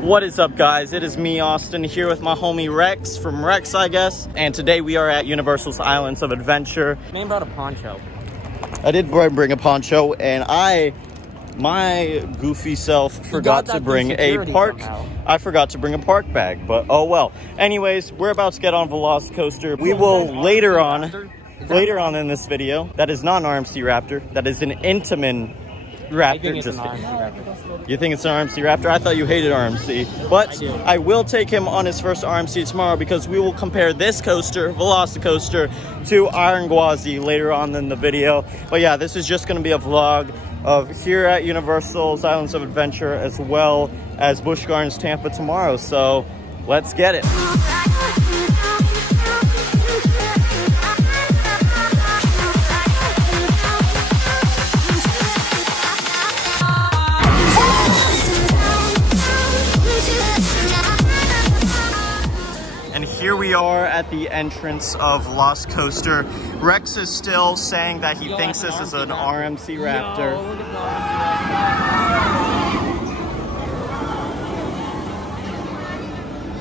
What is up, guys? It is me, Austin, here with my homie Rex from Rex, I guess. And today we are at Universal's Islands of Adventure. Man brought a poncho. I did bring a poncho, and my goofy self forgot to bring a park. I forgot to bring a park bag, but oh well. Anyways, we're about to get on VelociCoaster. We will later on in this video. That is not an RMC Raptor. That is an Intamin Raptor. You think it's an RMC Raptor? I thought you hated RMC. But I will take him on his first RMC tomorrow because we will compare this coaster, VelociCoaster, to Iron Gwazi later on in the video. But yeah, this is just going to be a vlog of here at Universal's Islands of Adventure as well as Busch Gardens, Tampa tomorrow. So let's get it. Here we are at the entrance of VelociCoaster. Rex is still saying that he thinks this is an RMC Raptor.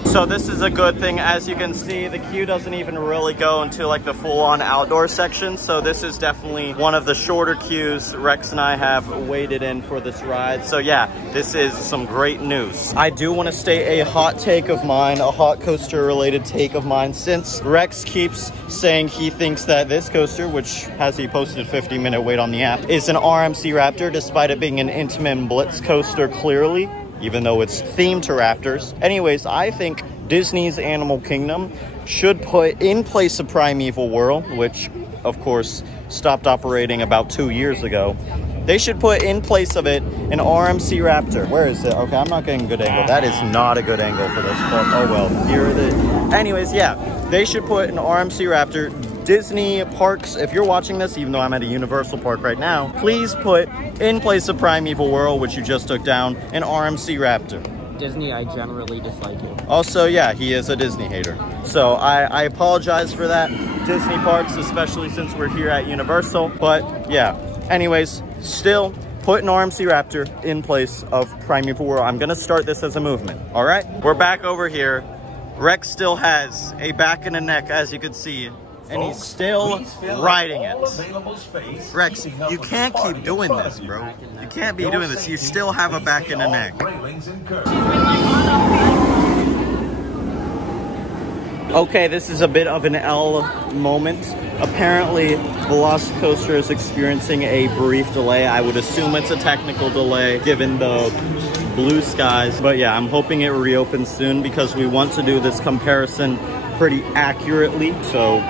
So this is a good thing. As you can see, the queue doesn't even really go into like the full-on outdoor section. So this is definitely one of the shorter queues Rex and I have waited in for this ride. So yeah, this is some great news. I do want to state a hot take of mine, a hot coaster related take of mine, since Rex keeps saying he thinks that this coaster, which has he posted 50-minute wait on the app, is an RMC Raptor, despite it being an Intamin Blitz coaster clearly, even though it's themed to Raptors. Anyways, I think Disney's Animal Kingdom should put in place of Primeval World, which of course stopped operating about 2 years ago. They should put in place of it an RMC Raptor. Where is it? Okay, I'm not getting a good angle. That is not a good angle for this, but oh well. Here it is. Anyways, yeah, they should put an RMC Raptor. Disney parks, if you're watching this, even though I'm at a Universal park right now, please put in place of Primeval World, which you just took down, an RMC Raptor. Disney, I generally dislike you. Also, yeah, he is a Disney hater. So I apologize for that, Disney parks, especially since we're here at Universal. But yeah, anyways, still put an RMC Raptor in place of Primeval World. I'm gonna start this as a movement, all right? We're back over here. Rex still has a back and a neck, as you can see, and he's still riding it. Rex, you can't keep doing this, bro. You can't be doing this. You still have a back and a neck. Okay, this is a bit of an L moment. Apparently, VelociCoaster is experiencing a brief delay. I would assume it's a technical delay given the blue skies. But yeah, I'm hoping it reopens soon because we want to do this comparison pretty accurately. So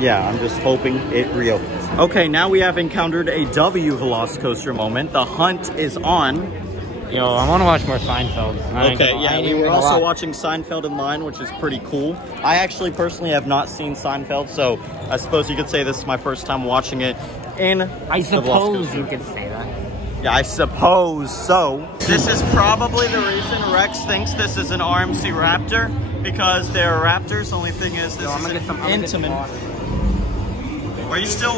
yeah, I'm just hoping it reopens. Okay, now we have encountered a W VelociCoaster moment. The hunt is on. Yo, I want to watch more Seinfeld. Okay, yeah, we were also watching Seinfeld in line, which is pretty cool. I actually personally have not seen Seinfeld, so I suppose you could say this is my first time watching it in I suppose you could say that. Yeah, I suppose so. This is probably the reason Rex thinks this is an RMC Raptor, because they're Raptors. The only thing is this is an Intamin. Are you still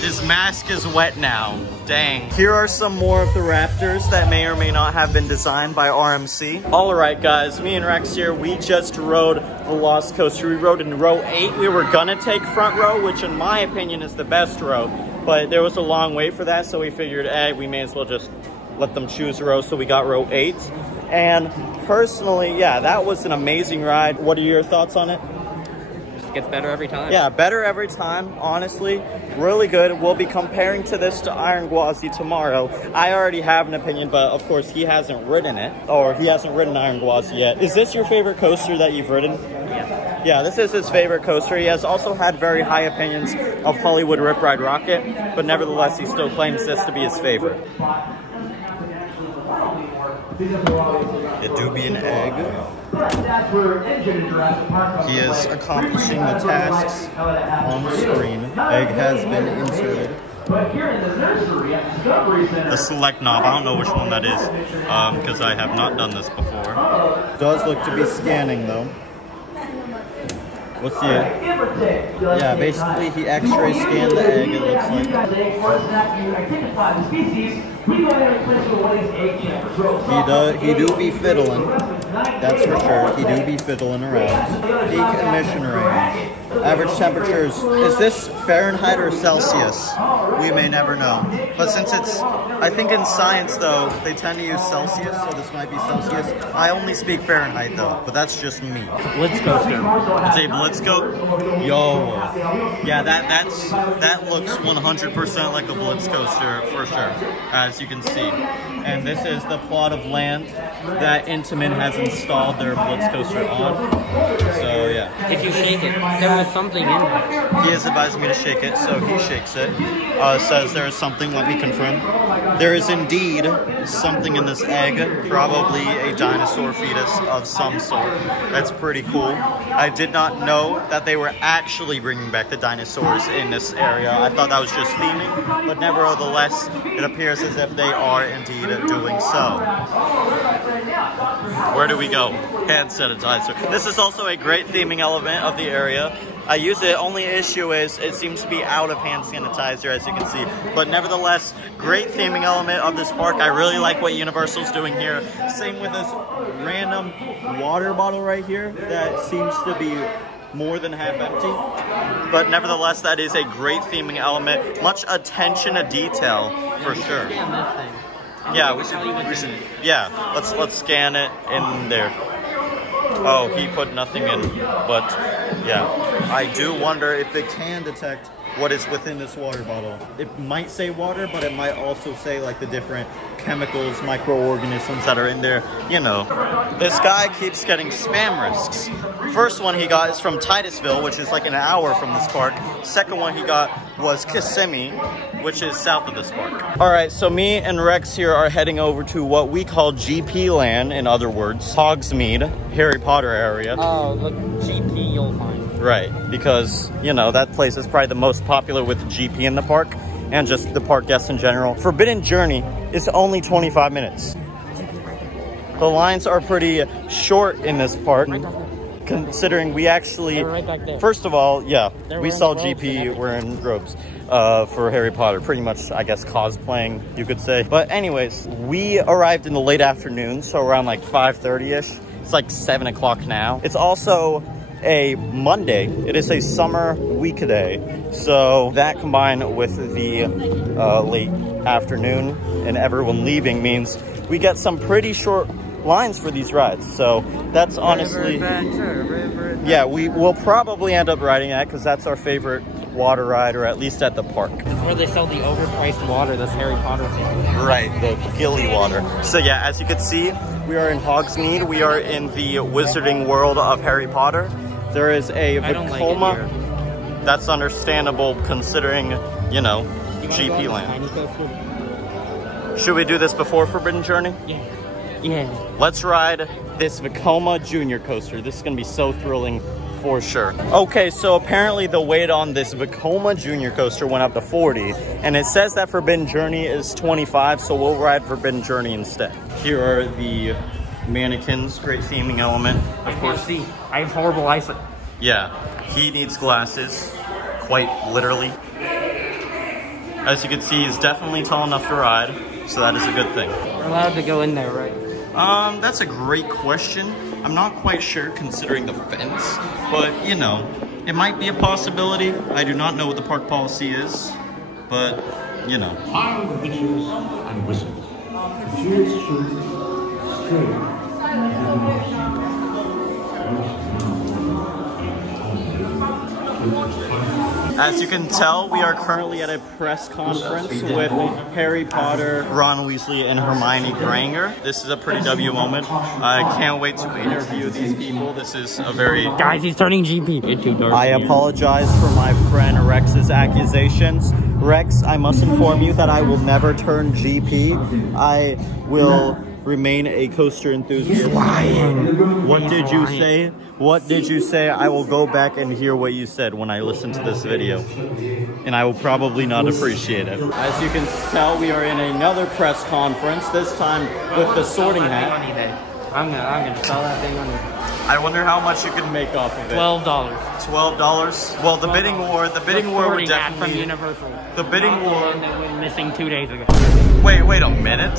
His mask is wet now. Dang. Here are some more of the Raptors that may or may not have been designed by RMC. All right, guys, me and Rex here, we just rode VelociCoaster. We rode in row 8. We were gonna take front row, which in my opinion is the best row, but there was a long wait for that, so we figured, hey, we may as well just let them choose a row, so we got row 8. And personally, yeah, that was an amazing ride. What are your thoughts on it? Gets better every time. Yeah, better every time, honestly. Really good. We'll be comparing to this to Iron Gwazi tomorrow. I already have an opinion, but of course he hasn't ridden it, or he hasn't ridden Iron Gwazi yet. Is this your favorite coaster that you've ridden? Yeah. Yeah, this is his favorite coaster. He has also had very high opinions of Hollywood Rip Ride Rocket, but nevertheless he still claims this to be his favorite. It do be an egg. He is accomplishing the tasks on the screen. Egg has been inserted. The select knob, I don't know which one that is, because I have not done this before. Does look to be scanning though. What's the egg? Yeah, basically he x-ray scanned the egg, it looks like. He do be fiddling. That's for sure. He do be fiddling around. Peak emission range. Average temperatures. Is this Fahrenheit or Celsius? We may never know. But since it's, I think in science though, they tend to use Celsius, so this might be Celsius. I only speak Fahrenheit though, but that's just me. Blitz coaster. It's a Blitz coaster? Yo. Yeah, that looks 100% like a Blitz coaster for sure, as you can see. And this is the plot of land that Intamin has installed their Blitz coaster on. So yeah. If you shake it, there was something in there. He has advised me to shake it, so he shakes it. Says there is something, let me confirm. There is indeed something in this egg, probably a dinosaur fetus of some sort. That's pretty cool. I did not know that they were actually bringing back the dinosaurs in this area. I thought that was just theming, but nevertheless, it appears as if they are indeed doing so. Where do we go? Hand sanitizer. This is also a great theming element of the area. I use it, only issue is it seems to be out of hand sanitizer, as you can see. But nevertheless, great theming element of this park. I really like what Universal's doing here. Same with this random water bottle right here that seems to be more than half empty. But nevertheless, that is a great theming element. Much attention to detail, for sure. Yeah, we should, yeah, let's scan it in there. Oh, he put nothing in, but yeah. I do wonder if it can detect what is within this water bottle. It might say water, but it might also say like the different chemicals, microorganisms that are in there. You know, this guy keeps getting spam risks. First one he got is from Titusville, which is like an hour from this park. Second one he got was Kissimmee, which is south of this park. All right, so me and Rex here are heading over to what we call GP Land, in other words, Hogsmeade, Harry Potter area. Oh, look, GP you'll find. Right, because, you know, that place is probably the most popular with the GP in the park, and just the park guests in general. Forbidden Journey is only 25 minutes. The lines are pretty short in this park, considering we actually, right back there. First of all, yeah, we saw GP wearing robes for Harry Potter, pretty much, I guess, cosplaying, you could say. But anyways, we arrived in the late afternoon, so around like 5:30ish. It's like 7 o'clock now. It's also a Monday. It is a summer weekday, so that combined with the late afternoon and everyone leaving means we get some pretty short lines for these rides. So that's honestly, yeah, we will probably end up riding that because that's our favorite water ride, or at least at the park. It's where they sell the overpriced water, this Harry Potter thing. Right, the gilly water. So yeah, as you can see, we are in Hogsmeade. We are in the wizarding world of Harry Potter. There is a Vekoma. Like that's understandable considering, you know, GP Land. Should we do this before Forbidden Journey? Yeah. Yeah. Let's ride this Vekoma Junior coaster. This is going to be so thrilling for sure. Okay, so apparently the wait on this Vekoma Junior coaster went up to 40, and it says that Forbidden Journey is 25, so we'll ride Forbidden Journey instead. Here are the mannequins, great theming element. Of course, see, I have horrible eyesight. Yeah, he needs glasses, quite literally. As you can see, he's definitely tall enough to ride, so that is a good thing. We're allowed to go in there, right? That's a great question. I'm not quite sure considering the fence, but you know, it might be a possibility. I do not know what the park policy is, but you know. Are witches and wizards. Confused should stray. As you can tell, we are currently at a press conference with Harry Potter, Ron Weasley, and Hermione Granger. This is a pretty W moment. I can't wait to interview these people. This is a very... Guys, he's turning GP into dark. I apologize for my friend Rex's accusations. Rex, I must inform you that I will never turn GP. I will remain a coaster enthusiast. He's lying. What did you say? What did you say? I will go back and hear what you said when I listen to this video. And I will probably not appreciate it. As you can tell, we are in another press conference, this time with the Sorting Hat. I'm gonna sell that thing on I wonder how much you can make off of it. $12. $12? Well, the bidding war would definitely... from Universal. The bidding war... That went missing 2 days ago. Wait a minute.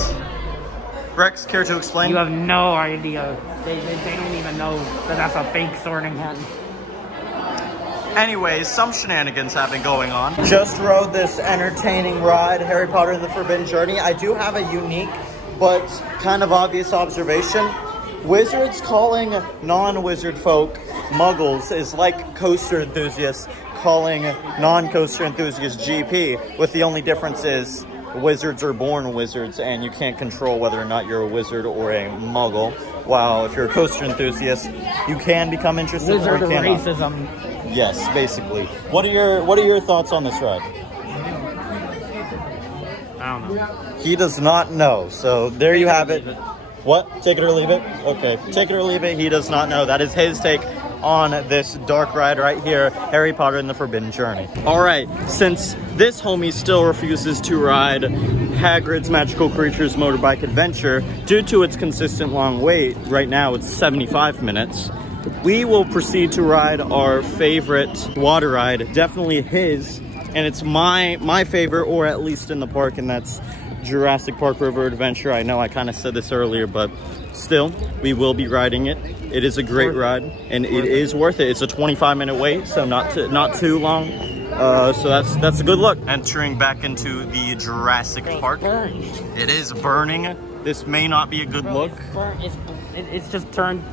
Rex, care to explain? You have no idea. They don't even know that that's a fake sorting hat. Anyways, some shenanigans have been going on. Just rode this entertaining ride, Harry Potter and the Forbidden Journey. I do have a unique but kind of obvious observation. Wizards calling non-wizard folk muggles is like coaster enthusiasts calling non-coaster enthusiasts GP, with the only difference is wizards are born wizards and you can't control whether or not you're a wizard or a muggle. While if you're a coaster enthusiast, you can become interested Wizard or you cannot. racism. Yes, basically. What are your thoughts on this ride? I don't know. He does not know. So there you have it. What? Take it or leave it? Okay. Take it or leave it. He does not know. That is his take on this dark ride right here, Harry Potter and the Forbidden Journey. All right. Since this homie still refuses to ride Hagrid's Magical Creatures Motorbike Adventure due to its consistent long wait, right now it's 75 minutes, we will proceed to ride our favorite water ride, definitely his, and it's my favorite, or at least in the park, and that's Jurassic Park River Adventure. I know I kind of said this earlier, but still, we will be riding it. It is a great ride, and it is worth it. It's a 25-minute wait, so not too long. So that's a good look. Entering back into the Jurassic Park. It is burning. This may not be a good look. It's just turned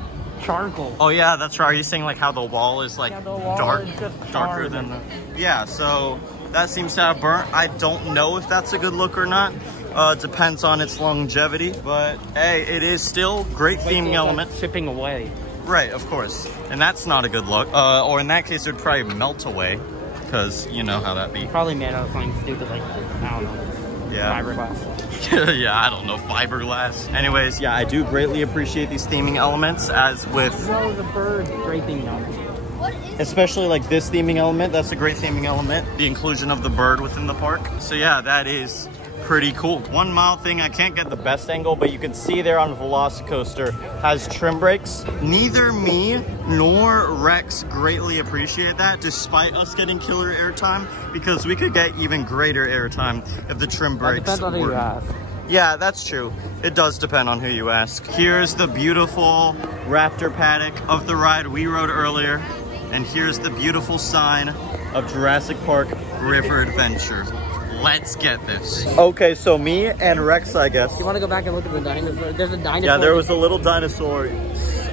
charcoal. Oh yeah, that's right. Are you saying like how the wall is like darker than the... Yeah, so that seems to have burnt. I don't know if that's a good look or not. It depends on its longevity, but hey, it is still great theming element. Chipping away. Right, of course. And that's not a good look. Or in that case, it would probably melt away, because you know how that be. Probably made out of something stupid like, I don't know. Yeah. Fiberglass. Yeah, I don't know, fiberglass. Anyways, yeah, I do greatly appreciate these theming elements, as with... No, the bird, great theming element. Especially like this theming element, that's a great theming element. The inclusion of the bird within the park. So yeah, that is pretty cool. 1 mile thing, I can't get the best angle, but you can see there on VelociCoaster has trim brakes. Neither me nor Rex greatly appreciate that, despite us getting killer airtime, because we could get even greater airtime if the trim brakes depends on who you ask. Yeah, that's true. It does depend on who you ask. Here's the beautiful raptor paddock of the ride we rode earlier. And here's the beautiful sign of Jurassic Park River Adventure. Let's get this. Okay, so me and Rex, I guess. You want to go back and look at the dinosaur? There's a dinosaur. Yeah, there was a little dinosaur.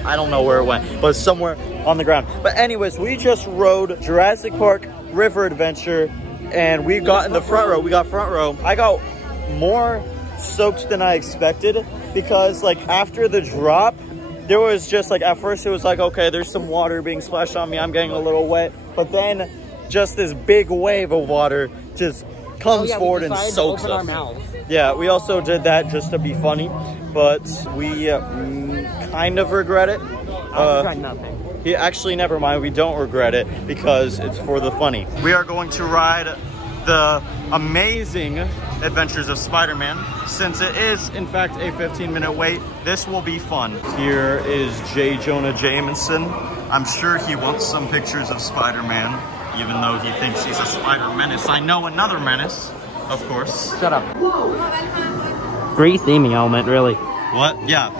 I don't know where it went, but somewhere on the ground. But anyways, we just rode Jurassic Park River Adventure, and we got in the front row. We got front row. I got more soaked than I expected, because like after the drop, there was just like, at first it was like, okay, there's some water being splashed on me, I'm getting a little wet, but then just this big wave of water just comes forward and soaks us. Yeah, we also did that just to be funny, but we kind of regret it. I regret nothing. Yeah, actually, never mind, we don't regret it because it's for the funny. We are going to ride the amazing Adventures of Spider-Man. Since it is, in fact, a 15-minute wait, this will be fun. Here is J. Jonah Jameson. I'm sure he wants some pictures of Spider-Man, even though he thinks he's a Spider-Menace. I know another menace, of course. Shut up. Great theming element, really. What? Yeah.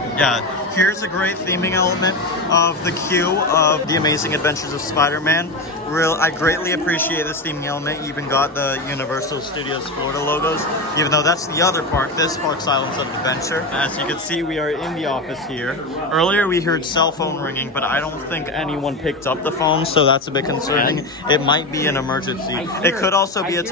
Here's a great theming element of the queue of The Amazing Adventures of Spider-Man. I greatly appreciate this theming element. You even got the Universal Studios Florida logos, even though that's the other park. This park's Islands of Adventure. As you can see, we are in the office here. Earlier, we heard cell phone ringing, but I don't think anyone picked up the phone, so that's a bit concerning. It might be an emergency. It could also be a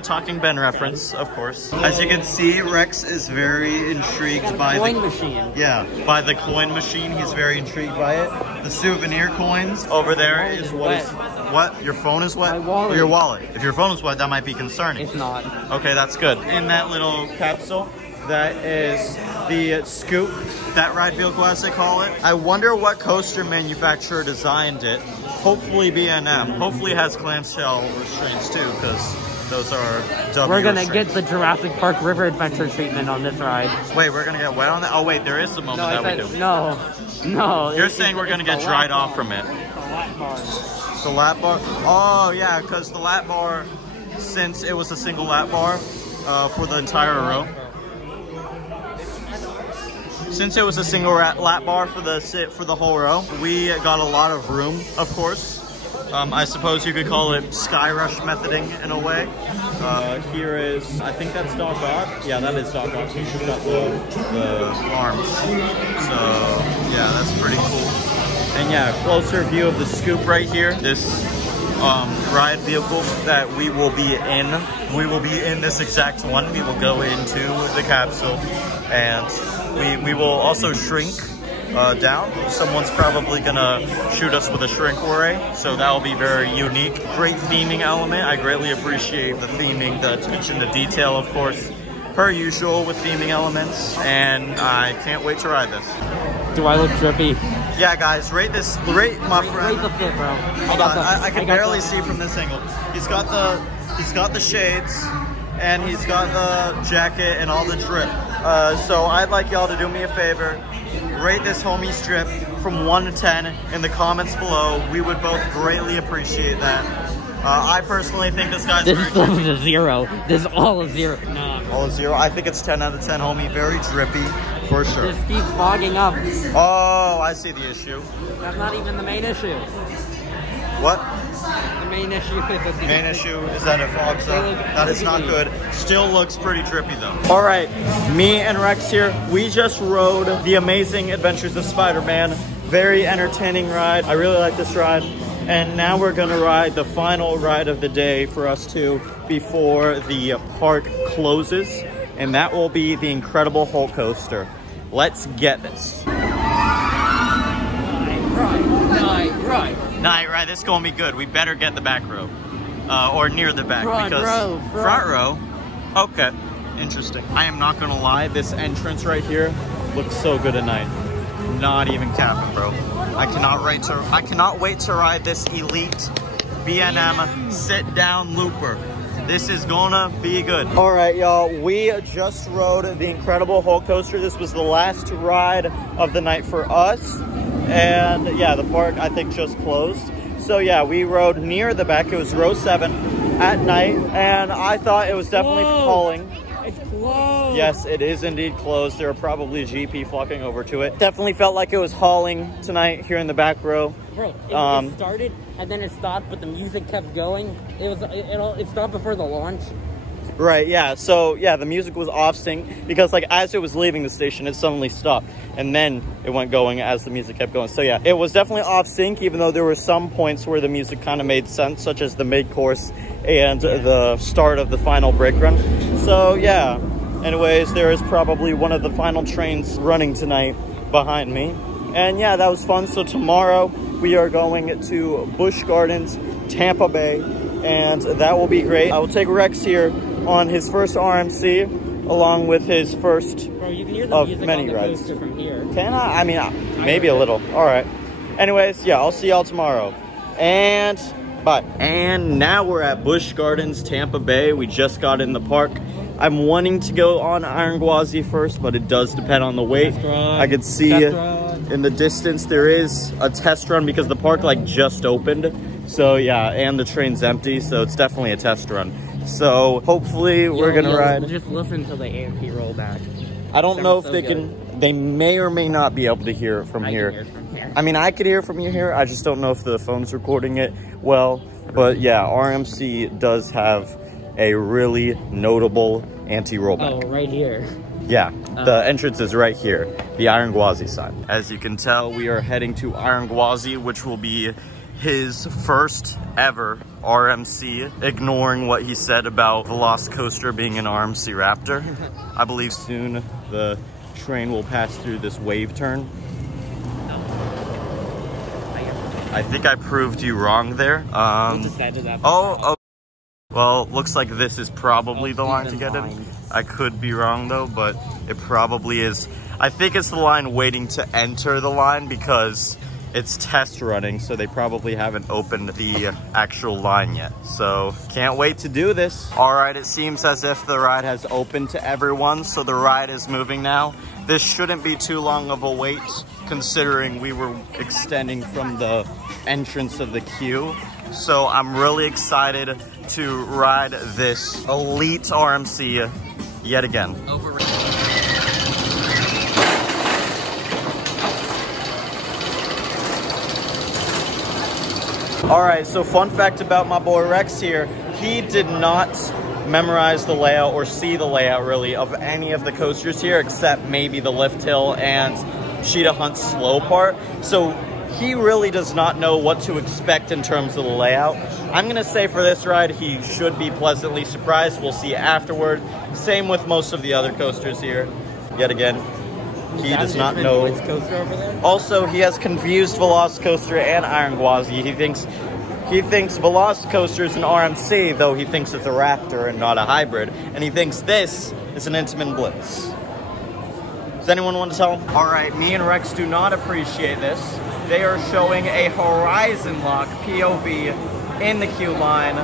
Talking Ben reference, of course. As you can see, Rex is very intrigued by the coin machine. Yeah, by the coin machine. He's very intrigued by it. The souvenir coins over there is what? Your phone is wet? My wallet. Or your wallet. If your phone is wet, that might be concerning. It's not. Okay, that's good. In that little capsule, that is the scoop, that ride vehicle as they call it. I wonder what coaster manufacturer designed it. Hopefully B&M. Hopefully it has clamshell restraints too, because Those are W We're gonna restraints. get the Jurassic Park River Adventure treatment on this ride. Wait, we're gonna get wet on that? Oh wait, there is a moment that we do. No. You're saying we're gonna get dried off from it. The lap bar. The lap bar? Oh yeah, because the lap bar, since it was a single lap bar for the entire row. Since it was a single lap bar for the whole row, we got a lot of room, of course. I suppose you could call it sky rush methoding in a way. Here is, I think that's Doc Ock. Yeah, that is Doc Ock. He's just got the arms. So yeah, that's pretty cool. And yeah, closer view of the scoop right here. This ride vehicle that we will be in. We will be in this exact one. We will go into the capsule, and we will also shrink down. Someone's probably gonna shoot us with a shrink array, so that will be very unique. Great theming element. I greatly appreciate the theming, the attention to detail, of course, per usual with theming elements, and I can't wait to ride this. Do I look drippy? Yeah, guys, rate my friend. Rate the fit, bro. I can barely see from this angle. He's got the shades, and he's got the jacket and all the drip. So I'd like y'all to do me a favor. Rate this homie strip from 1 to 10 in the comments below. We would both greatly appreciate that. I personally think this guy's This is all a 0. This is all a 0. Nah. all a 0. I think it's 10 out of 10, homie. Very drippy, for sure. This keeps fogging up. Oh, I see the issue. That's not even the main issue. What? The main issue is The main issue is that it fogs up. That is not good. Still looks pretty drippy though. All right, me and Rex here. We just rode The Amazing Adventures of Spider-Man. Very entertaining ride. I really like this ride. And now we're gonna ride the final ride of the day for us two before the park closes. And that will be the Incredible Hulk Coaster. Let's get this. Night ride, this is gonna be good. We better get the back row. Or near the back. Front row. Okay, interesting. I am not gonna lie, this entrance right here looks so good at night. Not even capping, bro. I cannot wait to ride this elite B&M sit down looper. This is gonna be good. All right, y'all, we just rode the Incredible Hulk Coaster. This was the last ride of the night for us. And yeah, the park, I think, just closed. So yeah, we rode near the back. It was row 7 at night, and I thought it was definitely calling. It's closed. Yes, it is indeed closed. There are probably GP flocking over to it. Definitely felt like it was hauling tonight here in the back row. Bro, it started and then it stopped, but the music kept going. It stopped before the launch. Right, yeah. So yeah, the music was off sync because like as it was leaving the station, it suddenly stopped, and then it went going as the music kept going. So yeah, it was definitely off sync, even though there were some points where the music kind of made sense, such as the mid-course and the start of the final brake run. So yeah, anyways, there is probably one of the final trains running tonight behind me. And yeah, that was fun. So tomorrow we are going to Busch Gardens, Tampa Bay, and that will be great. I will take Rex here on his first RMC, along with his first of many rides. From here. Can I? I mean, maybe a little. All right. Anyways, yeah, I'll see y'all tomorrow. And bye. And now we're at Busch Gardens, Tampa Bay. We just got in the park. I'm wanting to go on Iron Gwazi first, but it does depend on the wait. I could see in the distance there is a test run because the park like just opened. So yeah, and the train's empty, so it's definitely a test run. So hopefully we're gonna ride. Just listen to the AMP rollback. I don't know if they can. They may or may not be able to hear it from here. I mean, I could hear from you here. I just don't know if the phone's recording it well. But yeah, RMC does have a really notable anti-rollback. Oh, right here. Yeah, the entrance is right here, the Iron Gwazi side. As you can tell, we are heading to Iron Gwazi, which will be his first ever RMC, ignoring what he said about VelociCoaster being an RMC Raptor. I believe soon the train will pass through this wave turn. I think I proved you wrong there. Oh, well, looks like this is probably the line to get in. I could be wrong though, but it probably is. I think it's the line waiting to enter the line because it's test running, so they probably haven't opened the actual line yet. So can't wait to do this. All right, it seems as if the ride has opened to everyone, so the ride is moving now. This shouldn't be too long of a wait, considering we were extending from the entrance of the queue. So I'm really excited to ride this elite RMC yet again. Overrated. All right, so fun fact about my boy Rex here, he did not memorize the layout or see the layout really of any of the coasters here except maybe the lift hill and Cheetah Hunt's slow part. So he really does not know what to expect in terms of the layout. I'm gonna say for this ride, he should be pleasantly surprised. We'll see afterward. Same with most of the other coasters here. Yet again, he does not know. Coaster over there? Also, he has confused VelociCoaster and Iron Gwazi. He thinks VelociCoaster is an RMC, though he thinks it's a Raptor and not a hybrid. And he thinks this is an Intamin Blitz. Does anyone want to tell him? All right, me and Rex do not appreciate this. They are showing a horizon lock POV in the queue line.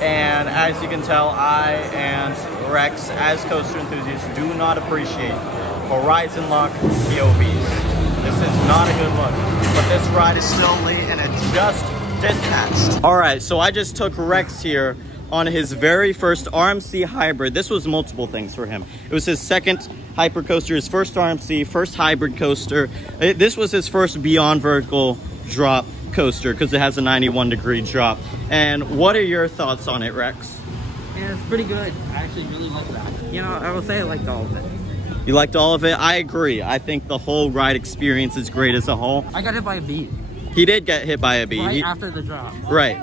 And as you can tell, I and Rex, as coaster enthusiasts, do not appreciate horizon lock POVs. This is not a good look, but this ride is still late and it just dispatched. All right, so I just took Rex here on his very first RMC hybrid. This was multiple things for him. It was his second hyper coaster, his first RMC, first hybrid coaster. This was his first beyond vertical drop coaster because it has a 91-degree drop. And what are your thoughts on it, Rex? Yeah, it's pretty good. I actually really like that. You know, I will say I liked all of it. You liked all of it? I agree. I think the whole ride experience is great as a whole. I got hit by a bee. He did get hit by a bee. Right after the drop. Right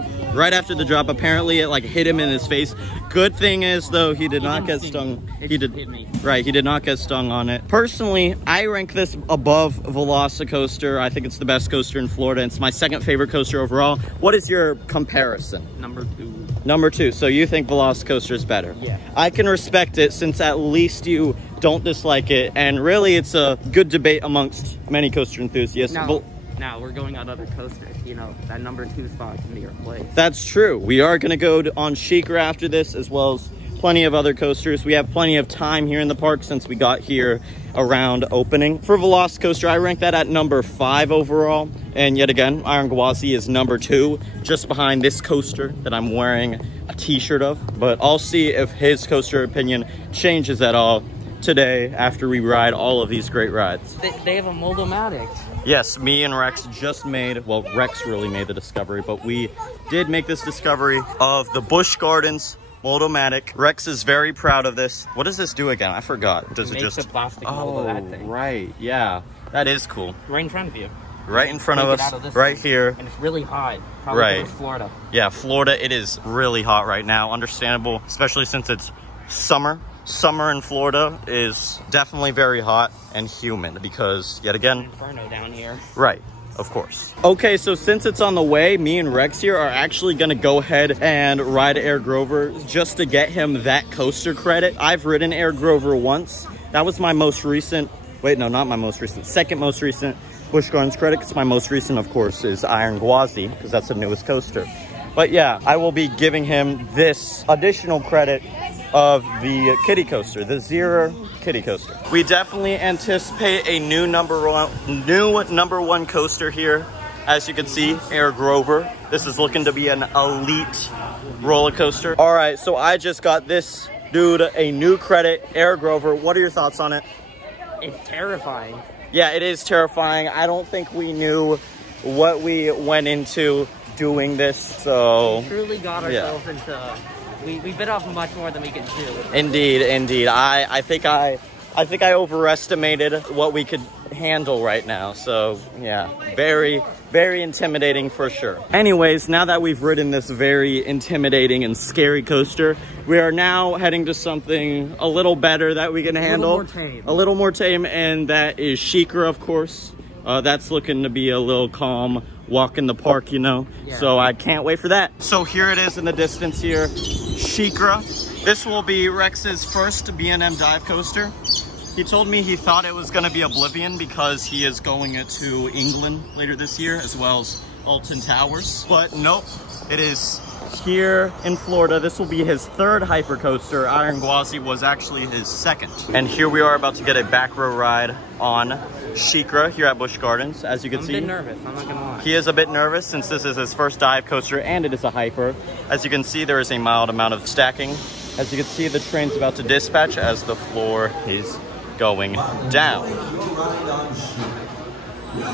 after the drop. Apparently it like hit him in his face. Good thing is though, he did not get stung. He did hit me. Right, he did not get stung on it. Personally, I rank this above VelociCoaster. I think it's the best coaster in Florida. It's my second favorite coaster overall. What is your comparison? Number 2. Number 2. So you think VelociCoaster is better? Yeah. I can respect it since at least you don't dislike it. And really it's a good debate amongst many coaster enthusiasts. Now we're going on other coasters. You know, that number 2 spot can be your place. That's true. We are going to go on Sheikah after this, as well as plenty of other coasters. We have plenty of time here in the park since we got here around opening. For VelociCoaster, I rank that at number 5 overall. And yet again, Iron Gwazi is number 2, just behind this coaster that I'm wearing a t-shirt of. But I'll see if his coaster opinion changes at all today after we ride all of these great rides. They have a Moldomatic. Yes, me and Rex just made, well, Rex really made the discovery, but we did make this discovery of the Busch Gardens Moldomatic. Rex is very proud of this. What does this do again? I forgot. Does it just... a plastic mold of that thing. Right, yeah. That is cool. Right in front of you. Right in front of us, right here. And it's really hot. Probably right. because it's Florida. Yeah, Florida, it is really hot right now. Understandable, especially since it's summer. Summer in Florida is definitely very hot and humid because, yet again... Inferno down here. Right, of course. Okay, so since it's on the way, me and Rex here are actually going to go ahead and ride Air Grover just to get him that coaster credit. I've ridden Air Grover once. That was my most recent... Wait, no, not my most recent. Second most recent Busch Gardens credit, because my most recent, of course, is Iron Gwazi, because that's the newest coaster. But yeah, I will be giving him this additional credit of the kiddie coaster, the Zero kiddie coaster. We definitely anticipate a new number one coaster here. As you can see, Air Grover. This is looking to be an elite roller coaster. All right, so I just got this dude a new credit, Air Grover. What are your thoughts on it? It's terrifying. Yeah, it is terrifying. I don't think we knew what we went into doing this, so... We truly got ourselves into... We bit off much more than we could do. Indeed, indeed. I think I overestimated what we could handle right now. So yeah, very, very intimidating for sure. Anyways, now that we've ridden this very intimidating and scary coaster, we are now heading to something a little better that we can handle. A little more tame, and that is Sheikah, of course. That's looking to be a little calm walk in the park, you know. Yeah. So I can't wait for that. So here it is in the distance here, Sheikah. This will be Rex's first B&M dive coaster. He told me he thought it was going to be Oblivion because he is going to England later this year, as well as Alton Towers. But nope, it is here in Florida. This will be his third hypercoaster. Iron Gwazi was actually his second. And here we are about to get a back row ride on SheiKra here at Busch Gardens. As you can see, I'm a bit nervous, I'm not gonna lie. He is a bit nervous since this is his first dive coaster and it is a hyper. As you can see, there is a mild amount of stacking. As you can see, the train's about to dispatch as the floor is going down.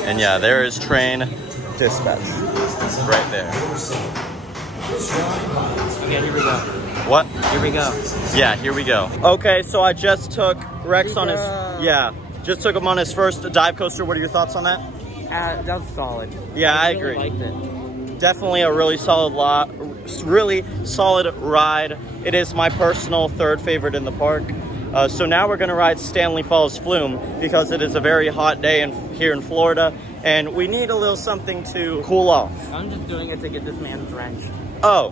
And yeah, there is train dispatch right there. Okay, here we go. What? Here we go. Yeah, here we go. Okay, so I just took Rex on his, just took him on his first dive coaster. What are your thoughts on that? That was solid. Yeah, I really agree. Liked it. Definitely a really solid ride. It is my personal third favorite in the park. So now we're gonna ride Stanley Falls Flume because it is a very hot day here in Florida and we need a little something to cool off. I'm just doing it to get this man drenched. Oh,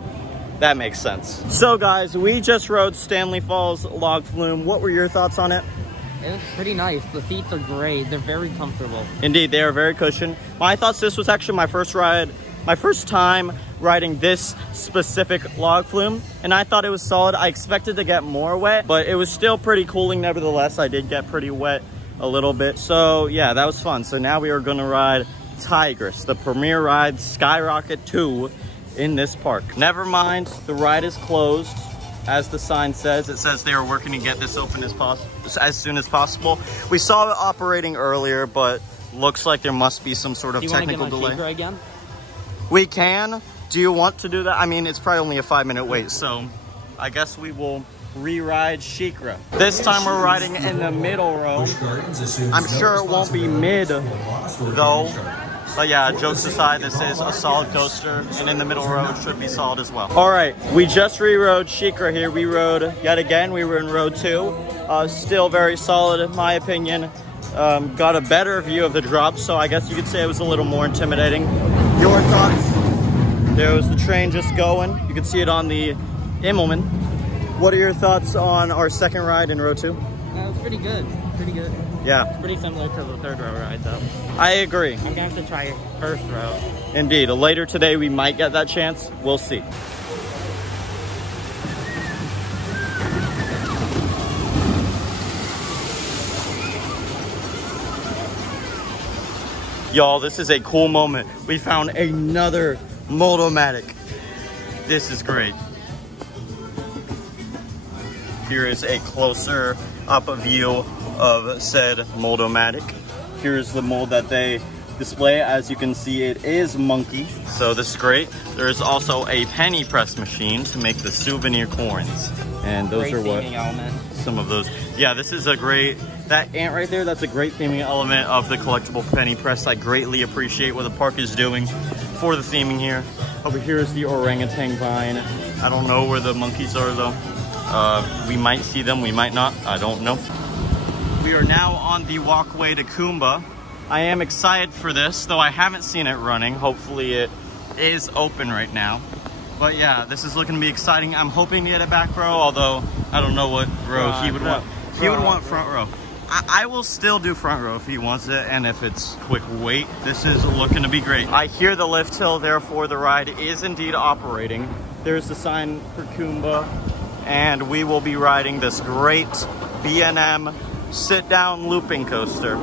that makes sense. So guys, we just rode Stanley Falls Log Flume. What were your thoughts on it? It was pretty nice. The seats are great. They're very comfortable. Indeed, they are very cushioned. My thoughts, this was actually my first time riding this specific log flume, and I thought it was solid. I expected to get more wet, but it was still pretty cooling nevertheless. I did get pretty wet a little bit. So yeah, that was fun. So now we are gonna ride Tigris, the premier ride, Skyrocket 2 in this park. Never mind, the ride is closed. As the sign says, it says they are working to get this open as soon as possible. We saw it operating earlier, but looks like there must be some sort of technical delay. Do you want to get on SheiKra again? We can. Do you want to do that? I mean, it's probably only a 5-minute wait, so I guess we will re-ride SheiKra. This time we're riding in the middle row. I'm sure it won't be mid though. But yeah, jokes aside, this is a solid coaster, and in the middle row it should be solid as well. All right, we just re-rode SheiKra here. We rode yet again. We were in row 2. Still very solid in my opinion. Got a better view of the drop, so I guess you could say it was a little more intimidating. Your thoughts? There was the train just going. You can see it on the Immelman. What are your thoughts on our second ride in row 2? It was pretty good. Pretty good. Yeah. It's pretty similar to the third row ride though. I agree. I'm gonna have to try first row. Indeed. Later today we might get that chance. We'll see. Y'all, this is a cool moment. We found another Motomatic. This is great. Here is a closer up view of said Motomatic. Here's the mold that they display. As you can see, it is monkey, so this is great. There is also a penny press machine to make the souvenir coins, and those Great are what element. some of those. Yeah, this is a great, that ant right there, that's a great theming element of the collectible penny press. I greatly appreciate what the park is doing for the theming here. Over here is the orangutan vine. I don't know where the monkeys are though. We might see them, we might not, I don't know. We are now on the walkway to Kumba. I am excited for this, though I haven't seen it running. Hopefully it is open right now. But yeah, this is looking to be exciting. I'm hoping to get a back row, although I don't know what row he would want. He would want front row. I will still do front row if he wants it, and if it's quick wait. This is looking to be great. I hear the lift hill, therefore the ride is indeed operating. There's the sign for Kumba, and we will be riding this great B&M sit-down looping coaster.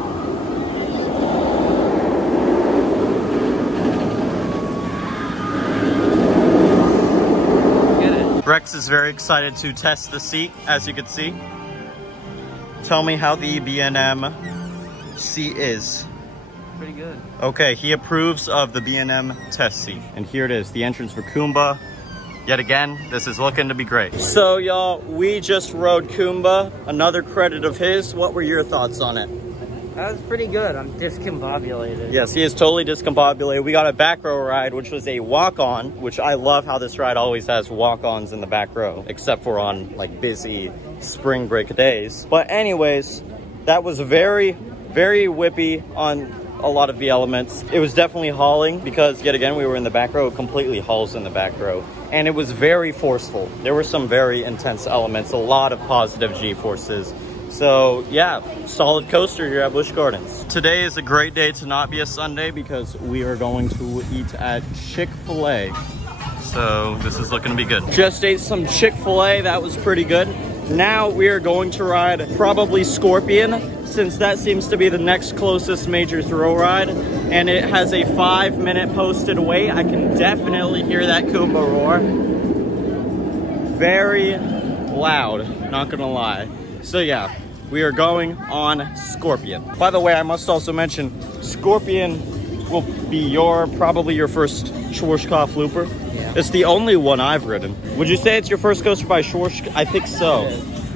Rex is very excited to test the seat, as you can see. Tell me how the B&M seat is. Pretty good. Okay, he approves of the B&M test seat. And here it is, the entrance for Kumba. Yet again, this is looking to be great. So y'all, we just rode Kumba, another credit of his. What were your thoughts on it? That was pretty good. I'm discombobulated. Yes, he is totally discombobulated. We got a back row ride, which was a walk-on, which I love how this ride always has walk-ons in the back row, except for on like busy spring break days. But anyways, that was very, very whippy on a lot of the elements. It was definitely hauling because yet again, we were in the back row. It completely hauls in the back row. And it was very forceful. There were some very intense elements, a lot of positive G-forces So yeah, solid coaster here at Busch Gardens. Today is a great day to not be a Sunday because we are going to eat at Chick-fil-A. So this is looking to be good. Just ate some Chick-fil-A, that was pretty good. Now we are going to ride probably Scorpion, since that seems to be the next closest major thrill ride. And it has a 5-minute posted wait. I can definitely hear that Kumba roar. Very loud, not gonna lie. So yeah, we are going on Scorpion. By the way, I must also mention, Scorpion will be probably your first Schwarzkopf looper. Yeah. It's the only one I've ridden. Would you say it's your first coaster by Schwarzkopf? I think so.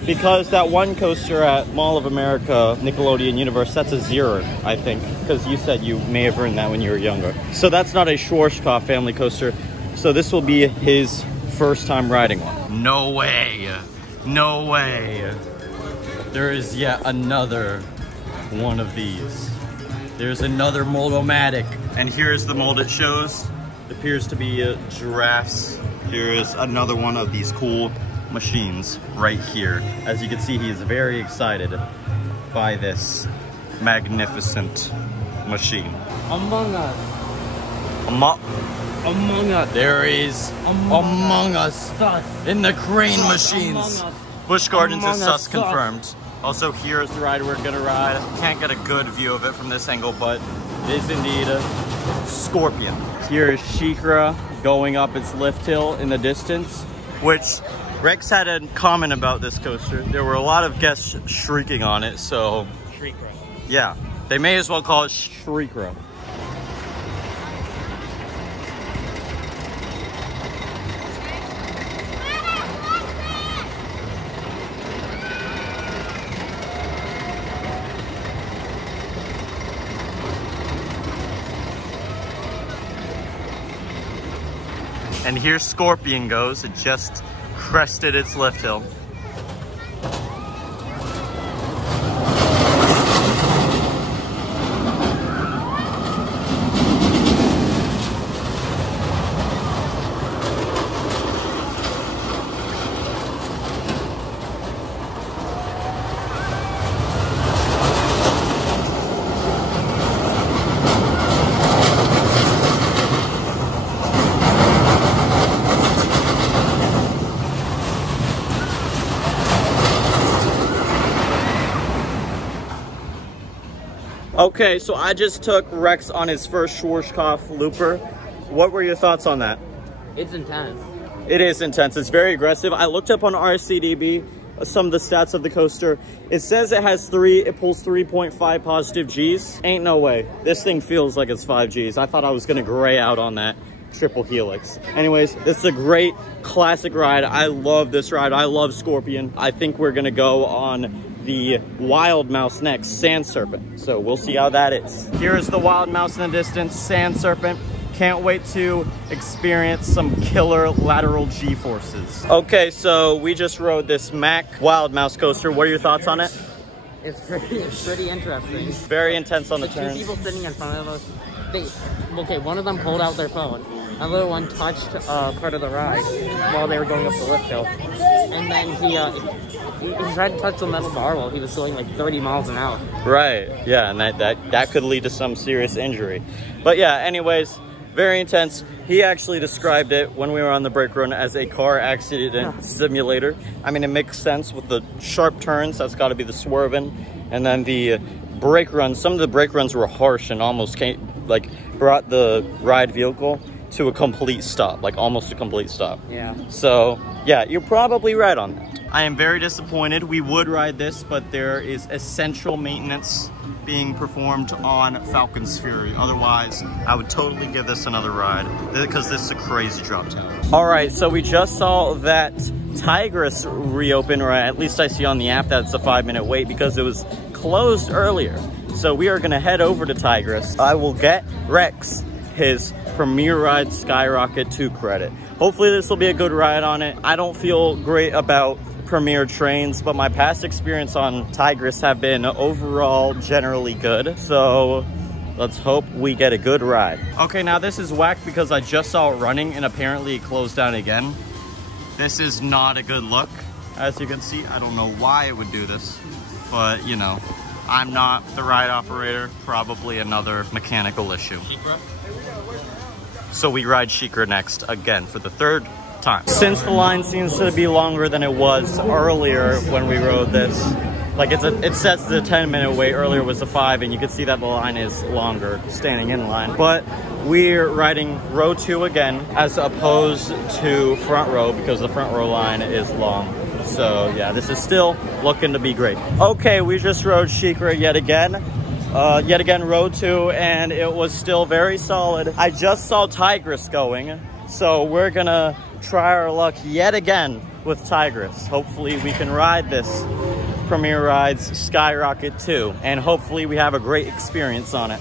Because that one coaster at Mall of America, Nickelodeon Universe, that's a 0, I think. Because you said you may have ridden that when you were younger. So that's not a Schwarzkopf family coaster. So this will be his first time riding one. No way. No way. There is yet another one of these. There's another Mold-O-Matic. And here's the mold it shows. It appears to be giraffes. Here is another one of these cool machines right here. As you can see, he is very excited by this magnificent machine. Among Us. Among Us. There is Among Us in the crane machines. Busch Gardens is sus confirmed. Also, here's the ride we're gonna ride. Can't get a good view of it from this angle, but it is indeed a Scorpion. Here is Shikra going up its lift hill in the distance, which Rex had a comment about this coaster. There were a lot of guests shrieking on it, so... Shriekra. Yeah, they may as well call it Shriekra. And here Scorpion goes. It just crested its lift hill. Okay, so I just took Rex on his first Schwarzkopf looper. What were your thoughts on that? It's intense. It is intense. It's very aggressive. I looked up on RCDB some of the stats of the coaster. It says it pulls 3.5 positive Gs. Ain't no way. This thing feels like it's 5 Gs. I thought I was gonna gray out on that triple helix. Anyways, this is a great classic ride. I love this ride. I love Scorpion. I think we're gonna go on the Wild Mouse next, Sand Serpent. So we'll see how that is. Here's the Wild Mouse in the distance, Sand Serpent. Can't wait to experience some killer lateral G-forces. Okay, so we just rode this Mack Wild Mouse coaster. What are your thoughts on it? It's pretty interesting. Very intense on the turns. Two people sitting in front of us. One of them pulled out their phone. Another one touched part of the ride while they were going up the lift hill. And then he tried to touch the metal bar while he was going like 30 miles an hour. Right, yeah, and that could lead to some serious injury. But yeah, anyways, very intense. He actually described it when we were on the brake run as a car accident simulator. I mean, it makes sense with the sharp turns. That's got to be the swerving. And then the brake runs, some of the brake runs were harsh and almost brought the ride vehicle to a complete stop, like almost a complete stop. Yeah. So yeah, you're probably right on that. I am very disappointed. We would ride this, but there is essential maintenance being performed on Falcon's Fury. Otherwise, I would totally give this another ride because this is a crazy drop down. All right, so we just saw that Tigris reopen, or at least I see on the app that it's a 5-minute wait because it was closed earlier. So we are gonna head over to Tigris. I will get Rex his Premier Ride Skyrocket 2 credit. Hopefully this will be a good ride on it. I don't feel great about Premier trains, but my past experience on Tigris have been overall generally good. So let's hope we get a good ride. Okay, now this is whack because I just saw it running and apparently it closed down again. This is not a good look. As you can see, I don't know why it would do this, but you know, I'm not the ride operator, probably another mechanical issue. So we ride Sheikra next, again, for the third time. Since the line seems to be longer than it was earlier when we rode this, like it sets the 10-minute wait, earlier was the 5, and you can see that the line is longer standing in line. But we're riding row 2 again, as opposed to front row, because the front row line is long. So yeah, this is still looking to be great. Okay, we just rode Sheikra yet again row 2, and it was still very solid. I just saw Tigris going, so we're gonna try our luck yet again with Tigris. Hopefully we can ride this Premier Rides Skyrocket 2, and hopefully we have a great experience on it.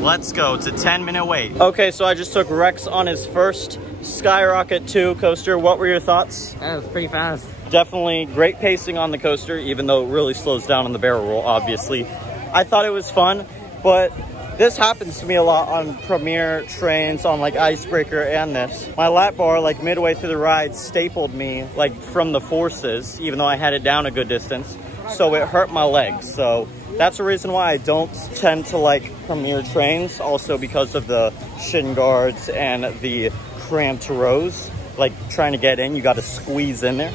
Let's go. It's a 10-minute wait. Okay, so I just took Rex on his first Skyrocket 2 coaster. What were your thoughts? That was pretty fast. Definitely great pacing on the coaster, even though it really slows down on the barrel roll, obviously. I thought it was fun, but this happens to me a lot on Premier trains, on like Icebreaker and this. My lap bar, like midway through the ride, stapled me like from the forces, even though I had it down a good distance. So it hurt my legs. So that's the reason why I don't tend to like Premier trains, also because of the shin guards and the cramped rows. Like trying to get in, you got to squeeze in there.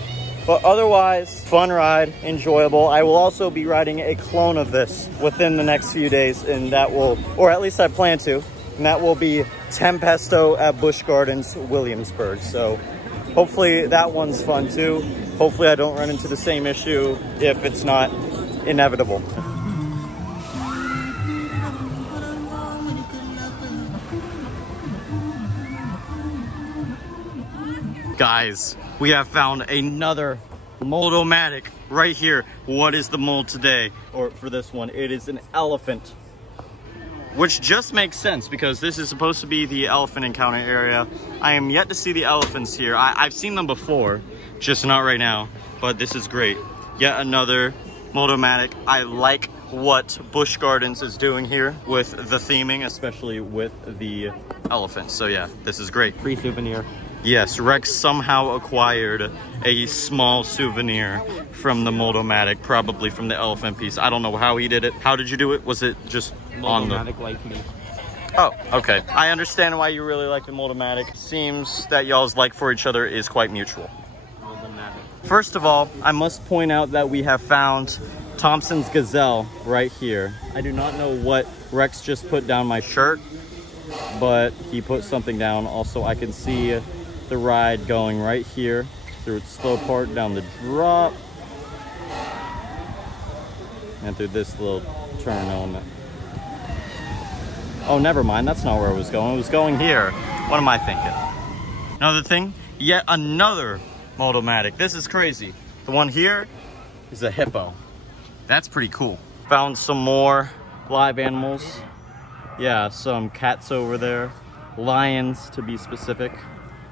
But otherwise, fun ride, enjoyable. I will also be riding a clone of this within the next few days, and that will, or at least I plan to, and that will be Tempesto at Busch Gardens, Williamsburg. So hopefully that one's fun too. Hopefully I don't run into the same issue if it's not inevitable. Guys, we have found another Moldomatic right here. What is the mold today? Or for this one, it is an elephant. Which just makes sense because this is supposed to be the elephant encounter area. I am yet to see the elephants here. I've seen them before, just not right now. But this is great. Yet another Moldomatic. I like what Busch Gardens is doing here with the theming, especially with the elephants. So yeah, this is great. Free souvenir. Yes, Rex somehow acquired a small souvenir from the Moldomatic, probably from the elephant piece. I don't know how he did it. How did you do it? Was it just on the... Moldomatic like me. Oh, okay. I understand why you really like the Moldomatic. Seems that y'all's like for each other is quite mutual. Moldomatic. First of all, I must point out that we have found Thompson's Gazelle right here. I do not know what Rex just put down my shirt, but he put something down. Also, I can see the ride going right here through its slow part, down the drop, and through this little turn element. Oh, never mind. That's not where it was going. It was going here. What am I thinking? Another thing, yet another Moldomatic. This is crazy. The one here is a Hippo. That's pretty cool. Found some more live animals. Yeah, some cats over there. Lions, to be specific.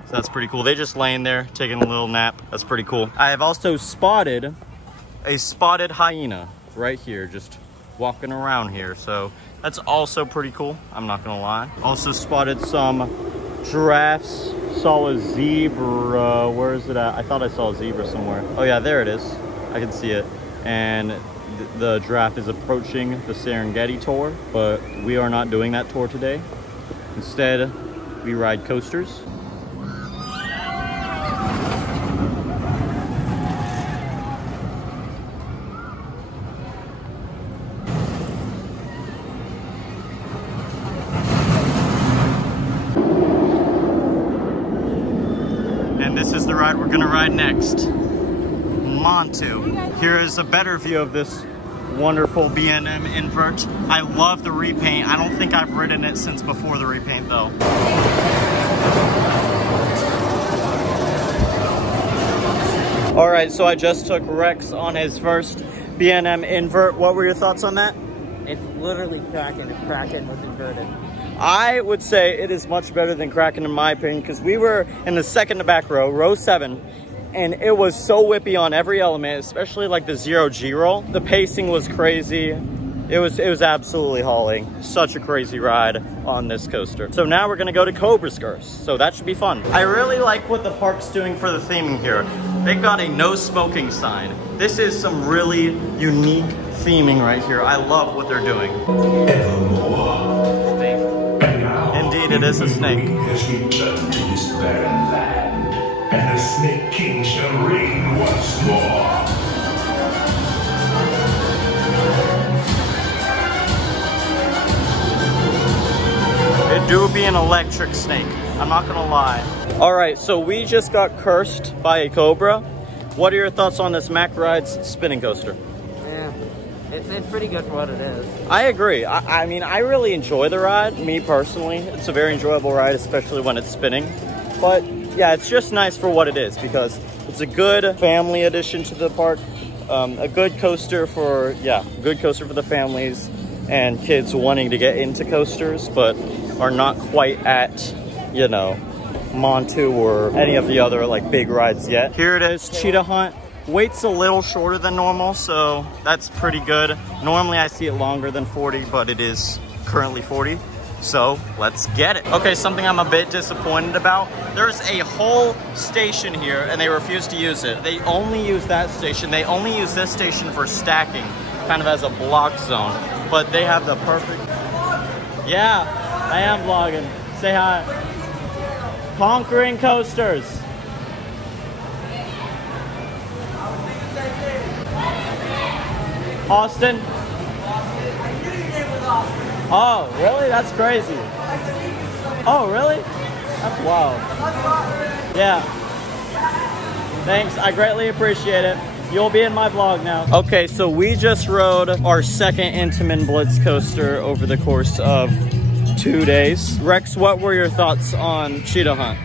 So that's pretty cool. They just laying there, taking a little nap. That's pretty cool. I have also spotted a spotted hyena right here, just walking around here. So that's also pretty cool. I'm not gonna lie. Also spotted some giraffes. Saw a zebra. Where is it at? I thought I saw a zebra somewhere. Oh yeah, there it is. I can see it. And the giraffe is approaching the Serengeti tour, but we are not doing that tour today. Instead, we ride coasters. And this is the ride we're gonna ride next. Montu. Here is a better view of this wonderful B&M invert. I love the repaint. I don't think I've ridden it since before the repaint though. All right, so I just took Rex on his first B&M invert. What were your thoughts on that? It's literally Kraken if Kraken was inverted. I would say it is much better than Kraken in my opinion, because we were in the second to back row, row 7, and it was so whippy on every element, especially like the 0G roll. The pacing was crazy. It was absolutely hauling. Such a crazy ride on this coaster. So now we're gonna go to Cobra Skirts. So that should be fun. I really like what the park's doing for the theming here. They've got a no smoking sign. This is some really unique theming right here. I love what they're doing. Evermore. Indeed, it is a snake. Has returned to this barren land, and the Snake King shall reign once more. It do be an electric snake, I'm not gonna lie. All right, so we just got cursed by a cobra. What are your thoughts on this Mack Rides spinning coaster? Yeah, it's pretty good for what it is. I agree. I mean, I really enjoy the ride, me personally. It's a very enjoyable ride, especially when it's spinning. But yeah, it's just nice for what it is because it's a good family addition to the park. A good coaster for, good coaster for the families and kids wanting to get into coasters, but are not quite at, you know, Montu or any of the other like big rides yet. Here it is, Cheetah Hunt. Wait's a little shorter than normal, so that's pretty good. Normally I see it longer than 40, but it is currently 40. So let's get it. Okay, something I'm a bit disappointed about. There's a whole station here and they refuse to use it. They only use that station. They only use this station for stacking, kind of as a block zone. But they have the perfect... Yeah, I am vlogging. Say hi. Conquering coasters. Austin? Oh, really? That's crazy. Oh, really? That's wild. Yeah. Thanks, I greatly appreciate it. You'll be in my vlog now. Okay, so we just rode our second Intamin Blitz coaster over the course of 2 days. Rex, what were your thoughts on Cheetah Hunt?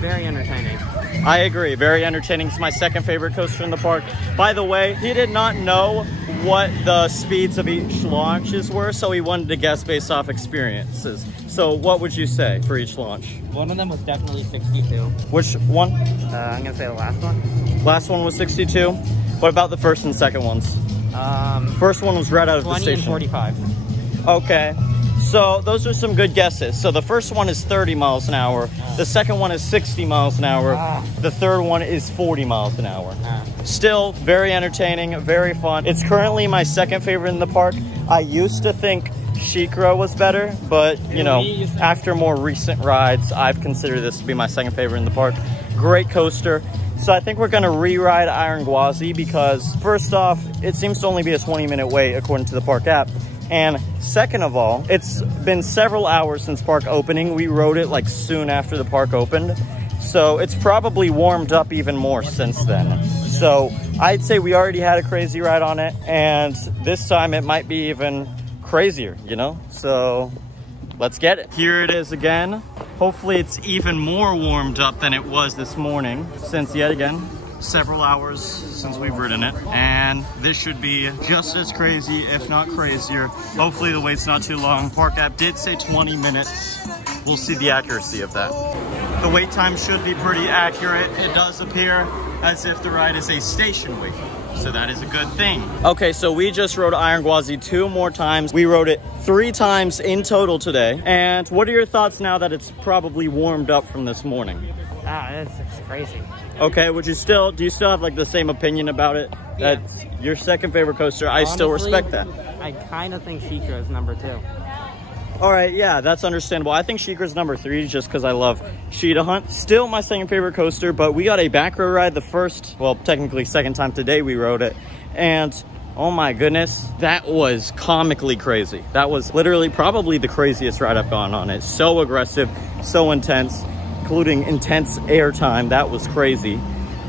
Very entertaining. I agree, very entertaining. It's my second favorite coaster in the park. By the way, he did not know what the speeds of each launches were, so he wanted to guess based off experiences. So what would you say for each launch? One of them was definitely 62. Which one? I'm gonna say the last one. Last one was 62. What about the first and second ones? First one was right out of the 20 station. and 45. Okay. So those are some good guesses. So the first one is 30 miles an hour. The second one is 60 miles an hour. The third one is 40 miles an hour. Still very entertaining, very fun. It's currently my second favorite in the park. I used to think Sheikra was better, but you know, after more recent rides, I've considered this to be my second favorite in the park. Great coaster. So I think we're gonna re-ride Iron Gwazi because first off, it seems to only be a 20-minute wait according to the park app. And second of all, it's been several hours since park opening. We rode it like soon after the park opened. So it's probably warmed up even more since then. So I'd say we already had a crazy ride on it. And this time it might be even crazier, you know? So let's get it. Here it is again. Hopefully it's even more warmed up than it was this morning since yet again, several hours since we've ridden it, and this should be just as crazy, if not crazier. Hopefully the wait's not too long. Park app did say 20 minutes. We'll see the accuracy of that. The wait time should be pretty accurate. It does appear as if the ride is a station wait, so that is a good thing. Okay, so we just rode Iron Gwazi 2 more times. We rode it 3 times in total today. And what are your thoughts now that it's probably warmed up from this morning? It's crazy. Okay, do you still have like the same opinion about it? Yeah. That's your second favorite coaster. Honestly, I still respect that. I kind of think Sheikra is number 2. All right, yeah, that's understandable. I think Sheikra is number 3 just because I love Cheetah Hunt. Still my second favorite coaster, but we got a back row ride the first, well, technically second time today we rode it. And oh my goodness, that was comically crazy. That was literally probably the craziest ride I've gone on. It's so aggressive, so intense, including intense air time. That was crazy.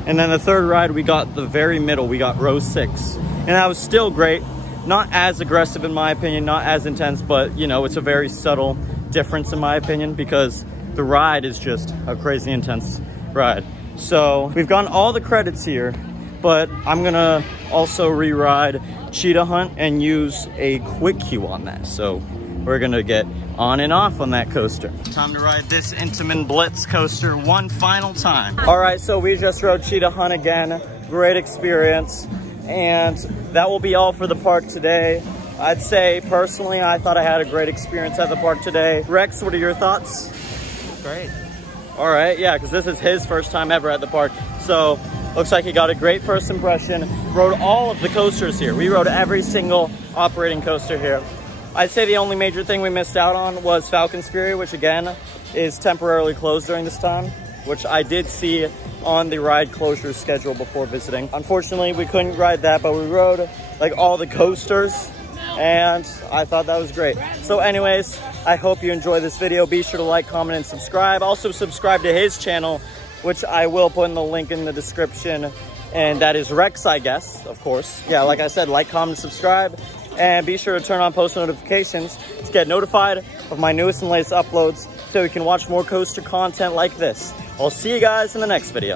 And then the third ride, we got the very middle. We got row 6. And that was still great. Not as aggressive in my opinion, not as intense, but you know, it's a very subtle difference in my opinion because the ride is just a crazy intense ride. So we've gotten all the credits here, but I'm gonna also re-ride Cheetah Hunt and use a quick queue on that. So we're gonna get on and off on that coaster. Time to ride this Intamin Blitz coaster one final time. All right, so we just rode Cheetah Hunt again. Great experience. And that will be all for the park today. I'd say personally, I thought I had a great experience at the park today. Rex, what are your thoughts? Great. All right, yeah, because this is his first time ever at the park. So looks like he got a great first impression. Rode all of the coasters here. We rode every single operating coaster here. I'd say the only major thing we missed out on was Falcon's Fury, which again is temporarily closed during this time, which I did see on the ride closure schedule before visiting. Unfortunately, we couldn't ride that, but we rode like all the coasters and I thought that was great. So anyways, I hope you enjoyed this video. Be sure to like, comment, and subscribe. Also subscribe to his channel, which I will put in the link in the description. And that is Rex, I guess, of course. Yeah, like I said, like, comment, subscribe. And be sure to turn on post notifications to get notified of my newest and latest uploads so you can watch more coaster content like this. I'll see you guys in the next video.